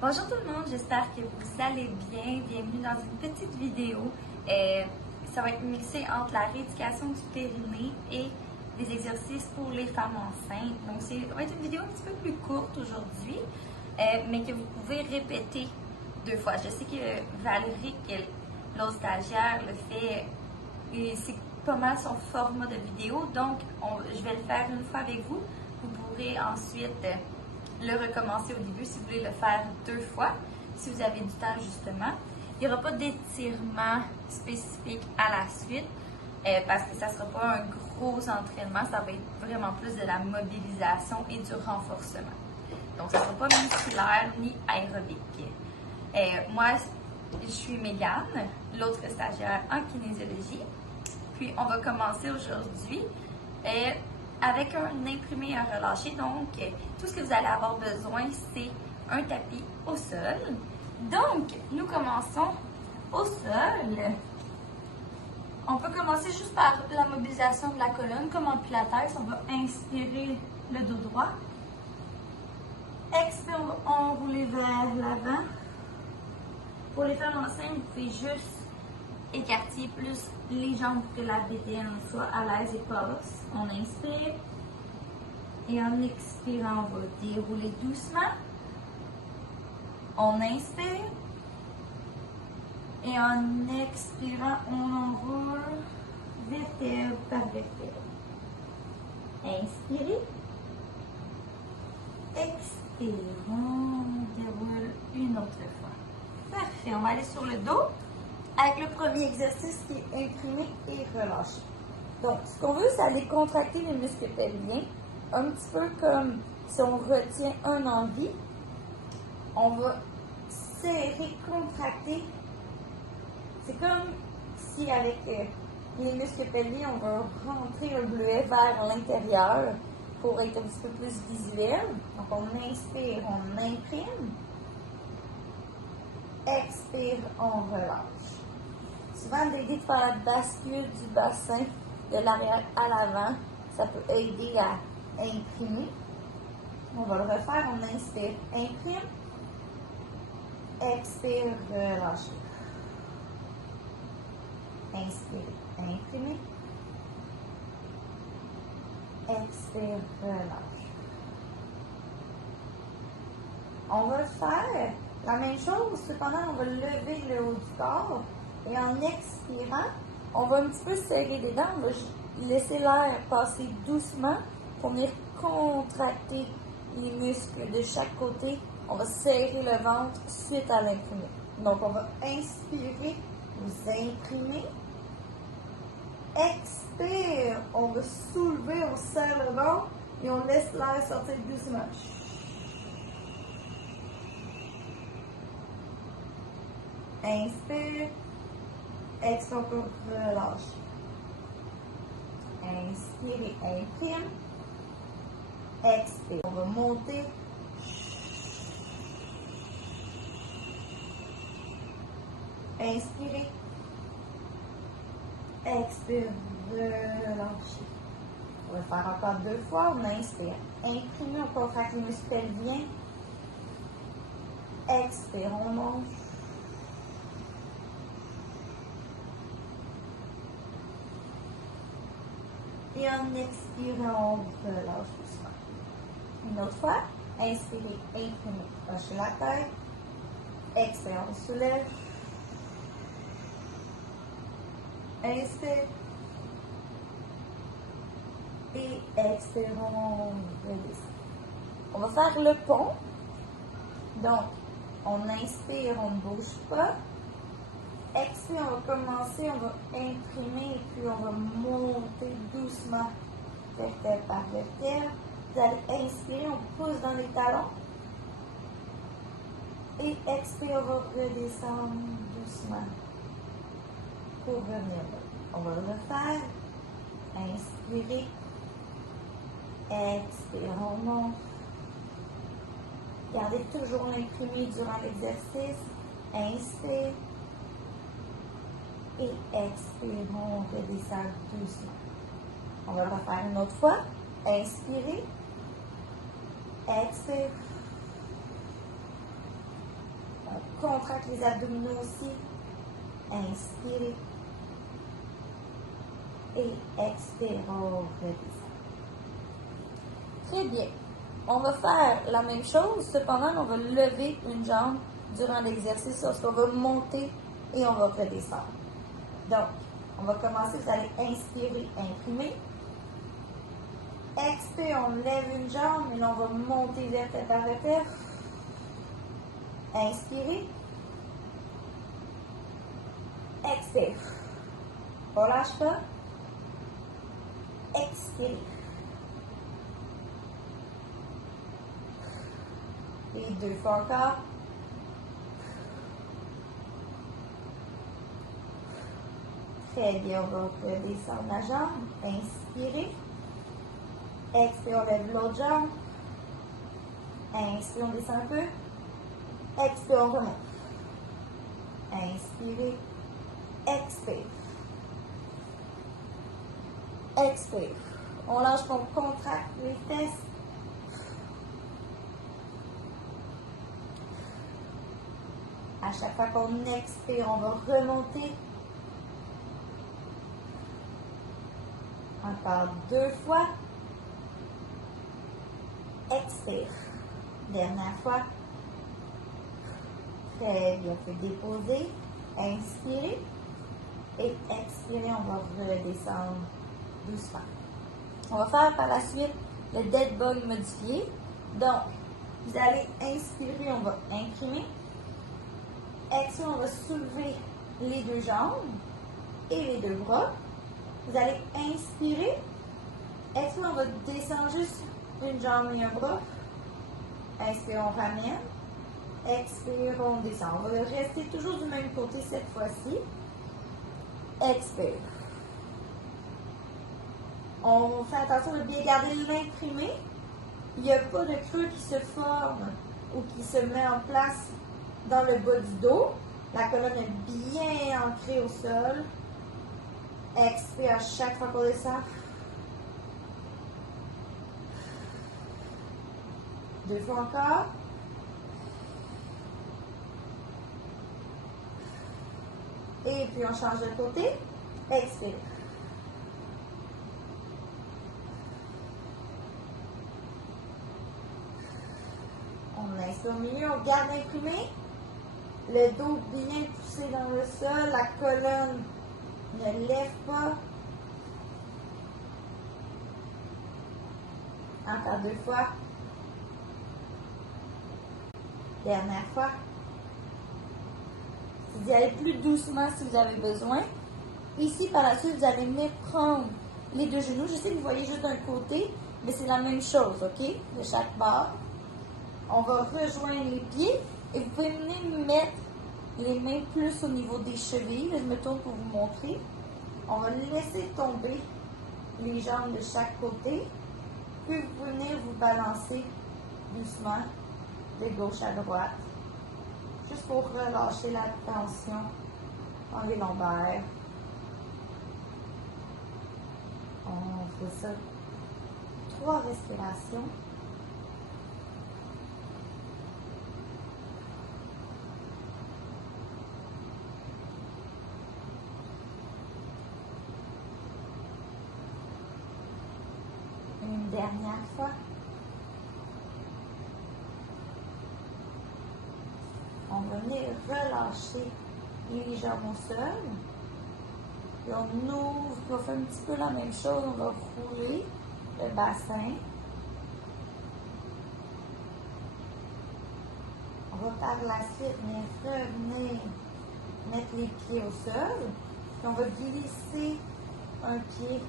Bonjour tout le monde, j'espère que vous allez bien. Bienvenue dans une petite vidéo. Ça va être mixé entre la rééducation du périnée et des exercices pour les femmes enceintes. Donc, ça va être une vidéo un petit peu plus courte aujourd'hui, mais que vous pouvez répéter 2 fois. Je sais que Valérie, l'autre stagiaire, le fait, et c'est pas mal son format de vidéo, donc je vais le faire une fois avec vous. Vous pourrez ensuite le recommencer au début si vous voulez le faire 2 fois, si vous avez du temps justement. Il n'y aura pas d'étirement spécifique à la suite parce que ça ne sera pas un gros entraînement, ça va être vraiment plus de la mobilisation et du renforcement. Donc, ça ne sera pas musculaire ni aérobique. Moi, je suis Mégane, l'autre stagiaire en kinésiologie. Puis, on va commencer aujourd'hui avec un imprimé à relâcher. Donc, tout ce que vous allez avoir besoin, c'est un tapis au sol. Donc, nous commençons au sol. On peut commencer juste par la mobilisation de la colonne, comme en pilates. On va inspirer le dos droit. Expire, on va enrouler vers l'avant. Pour les femmes enceintes, vous pouvez juste écarter plus les jambes pour que la BTN soit à l'aise et passe. On inspire. Et en expirant, on va dérouler doucement. On inspire. Et en expirant, on enroule vertèbre par vertèbre. Inspirez. Expirez. On déroule une autre fois. Parfait. On va aller sur le dos avec le premier exercice qui est imprimé et relâché. Donc, ce qu'on veut, c'est aller contracter les muscles pelviens. Un petit peu comme si on retient un envie. On va serrer, contracter. C'est comme si avec les muscles pelviens, on va rentrer un bleuet vers l'intérieur pour être un petit peu plus visuel. Donc, on inspire, on imprime. Expire, on relâche. Souvent, l'idée de faire la bascule du bassin de l'arrière à l'avant, ça peut aider à imprimer. On va le refaire, on inspire, imprime. Expire, relâche. Inspire, imprimer. Expire, relâche. On va faire la même chose, cependant on va lever le haut du corps et en expirant, on va un petit peu serrer les dents, on va laisser l'air passer doucement pour venir contracter les muscles de chaque côté. On va serrer le ventre suite à l'imprimé. Donc on va inspirer, vous imprimez. Expire, on va soulever, on serre le ventre et on laisse l'air sortir doucement. Inspire, expire pour relâcher. Inspire, imprime. Expire, on va monter. Inspirez. Expire, relâchez. On va le faire encore 2 fois. On inspire. Imprimez, on contracte les muscles pelviens. Expire, on monte. Et en expirant, on relâche doucement. Une autre fois. Inspirez, imprimez. Lâchez la tête. Expire, on soulève. Inspire. Et expire, on redescend. On va faire le pont. Donc, on inspire, on ne bouge pas. Expire, on va commencer, on va imprimer et puis on va monter doucement vertèbre par vertèbre. Vous allez inspirer, on pousse dans les talons. Et expire, on va redescendre doucement pour revenir là. On va le refaire. Inspirez. Expire, on monte. Gardez toujours l'imprimé durant l'exercice. Inspire. Et expire, on redescend doucement. On va le refaire une autre fois. Inspirez. Expire. contracte les abdominaux aussi. Inspirez. Et expirez, on redescend. Très bien. On va faire la même chose, cependant, on va lever une jambe durant l'exercice lorsqu'on va monter et on va redescendre. Donc, on va commencer, vous allez inspirer, imprimer. Expire, on lève une jambe et là, on va monter vertèbre par vertèbre. Inspirez. Expire. On lâche pas. Expirez. Et 2 fois encore. Très bien, on va redescendre la jambe. Inspirez. Expire, on lève l'autre jambe. Inspire, on descend un peu. Expire, on remonte. Inspirez. Expire. Expire. On lâche, on contracte les fesses. À chaque fois qu'on expire, on va remonter. Encore 2 fois. Expire. Dernière fois. Très bien. On fait déposer. Inspirez. Et expirez. On va redescendre doucement. On va faire par la suite le dead bug modifié. Donc, vous allez inspirer. On va imprimer. Expire. On va soulever les 2 jambes et les 2 bras. Vous allez inspirer. Expire, on va descendre juste une jambe et un bras. Inspire, on ramène. Expire, on descend. On va rester toujours du même côté cette fois-ci. Expire. On fait attention de bien garder l'imprimé. Il n'y a pas de creux qui se forme ou qui se met en place dans le bas du dos. La colonne est bien ancrée au sol. Expire à chaque fois qu'on descend. 2 fois encore. Et puis on change de côté. Expire. On inspire au milieu, on garde l'imprimé. Le dos bien poussé dans le sol, la colonne ne lève pas. Encore 2 fois. Dernière fois. Vous allez plus doucement si vous avez besoin. Ici, par la suite, vous allez venir prendre les 2 genoux. Je sais que vous voyez juste d'un côté, mais c'est la même chose, OK? De chaque bord. On va rejoindre les pieds et vous pouvez venir mettre les mains plus au niveau des chevilles. Là, je me tourne pour vous montrer. On va laisser tomber les jambes de chaque côté. Puis vous pouvez venir vous balancer doucement de gauche à droite. Juste pour relâcher la tension dans les lombaires. On fait ça 3 respirations. Une dernière fois. On va venir relâcher les jambes au sol. Puis on ouvre, on va faire un petit peu la même chose. On va rouler le bassin. On va par la suite revenir mettre les pieds au sol. Puis on va glisser un pied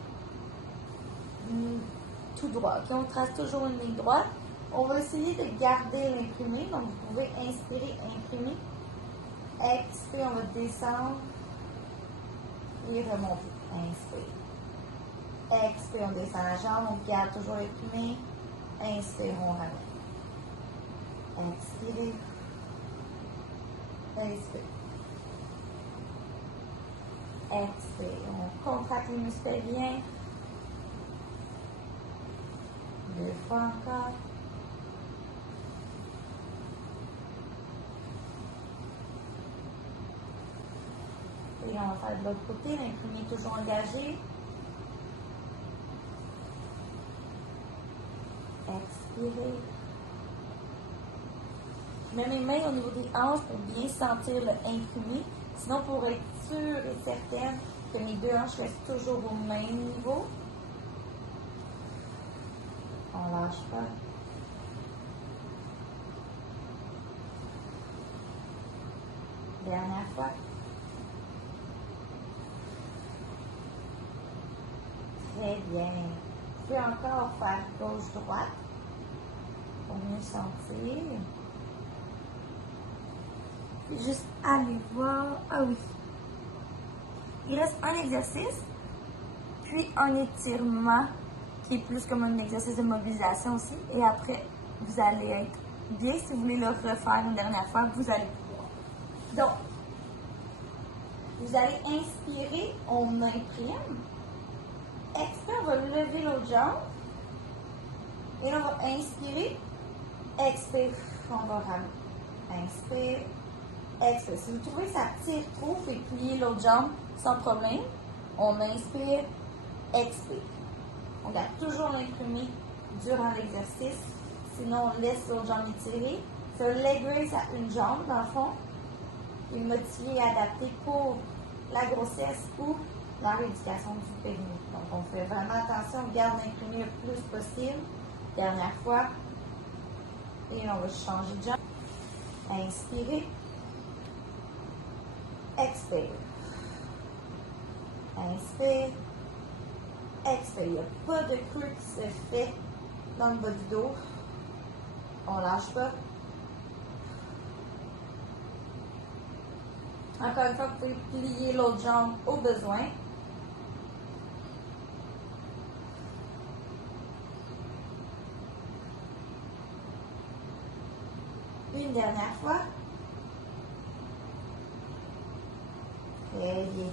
tout droit. Okay? On trace toujours une ligne droite. On va essayer de garder l'imprimé. Donc, vous pouvez inspirer, imprimer. Expire, on va descendre et remonter. Inspire. Expire, on descend la jambe. On garde toujours l'imprimé. Inspire, on ramène. Expirez. Inspire. Expire. On contracte les muscles pelviens. 2 fois encore. on va faire de l'autre côté. L'imprimé toujours engagé. Expirez. Je mets mes mains au niveau des hanches pour bien sentir le imprimé. Sinon, pour être sûre et certaine que mes deux hanches restent toujours au même niveau. On lâche pas. Dernière fois. Très bien. Je peux encore faire gauche-droite pour mieux sentir. Juste aller voir. Ah oui. Il reste un exercice, puis un étirement qui est plus comme un exercice de mobilisation aussi. Et après, vous allez être bien. Si vous voulez le refaire une dernière fois, vous allez pouvoir. Donc, vous allez inspirer, on imprime. Expire, on va lever l'autre jambe. Et là, on va inspirer. Expire, on va ramener. Inspire. Expire. Si vous trouvez que ça tire trop, vous pouvez plier l'autre jambe sans problème. On inspire, expire. On garde toujours l'imprimé durant l'exercice. Sinon, on laisse l'autre jambe étirer. C'est un leg raise à une jambe, dans le fond. Et motivé et adapté pour la grossesse ou la rééducation du périnée. Donc, on fait vraiment attention. On garde l'imprimé le plus possible. Dernière fois. Et on va changer de jambe. Inspirez. Expire. Inspire. Expire. Il n'y a pas de creux qui se fait dans le bas du dos. On lâche pas. Encore une fois, vous pouvez plier l'autre jambe au besoin. Une dernière fois. Très bien.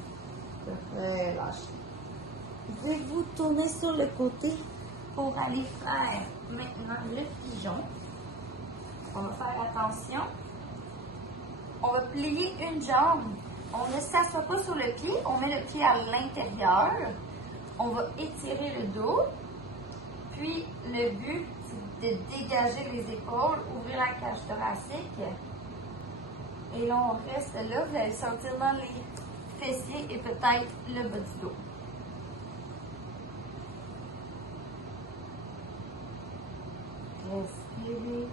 Relâchez. Je vais vous tourner sur le côté pour aller faire maintenant le pigeon. On va faire attention. On va plier une jambe. On ne s'assoit pas sur le pied. On met le pied à l'intérieur. On va étirer le dos. Puis, le but, c'est de dégager les épaules, ouvrir la cage thoracique. Et là, on reste là. Vous allez sortir dans les fessiers et peut-être le bas du dos. Respirez.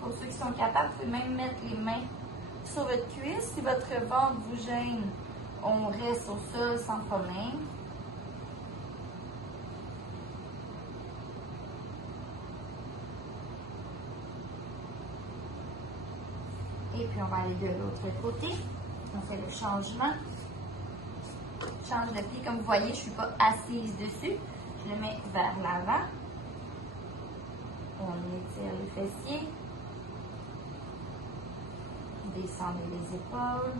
Pour ceux qui sont capables, vous pouvez même mettre les mains sur votre cuisse. Si votre ventre vous gêne, on reste au sol sans problème. Et puis on va aller de l'autre côté. On fait le changement. Je change de pied. Comme vous voyez, je ne suis pas assise dessus. Je le mets vers l'avant. On étire les fessiers. Descendez les épaules.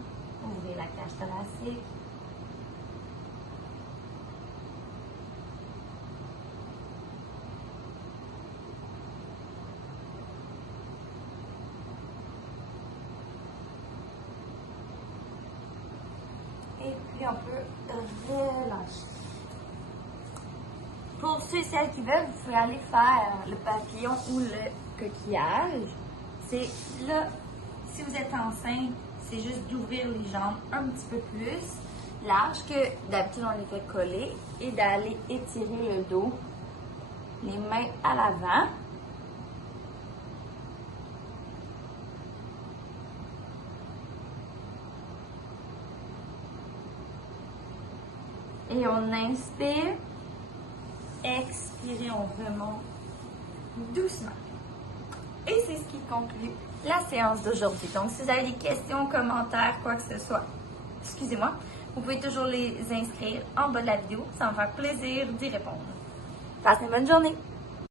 Ouvrez la cage thoracique. Et puis on peut relâcher. Pour ceux et celles qui veulent, vous pouvez aller faire le papillon ou le coquillage. C'est là, si vous êtes enceinte, c'est juste d'ouvrir les jambes un petit peu plus large que d'habitude on les fait coller et d'aller étirer le dos, les mains à l'avant. Et on inspire, expirez, on remonte doucement. Et c'est ce qui conclut la séance d'aujourd'hui. Donc, si vous avez des questions, commentaires, quoi que ce soit, excusez-moi, vous pouvez toujours les inscrire en bas de la vidéo. Ça me fait plaisir d'y répondre. Passez une bonne journée!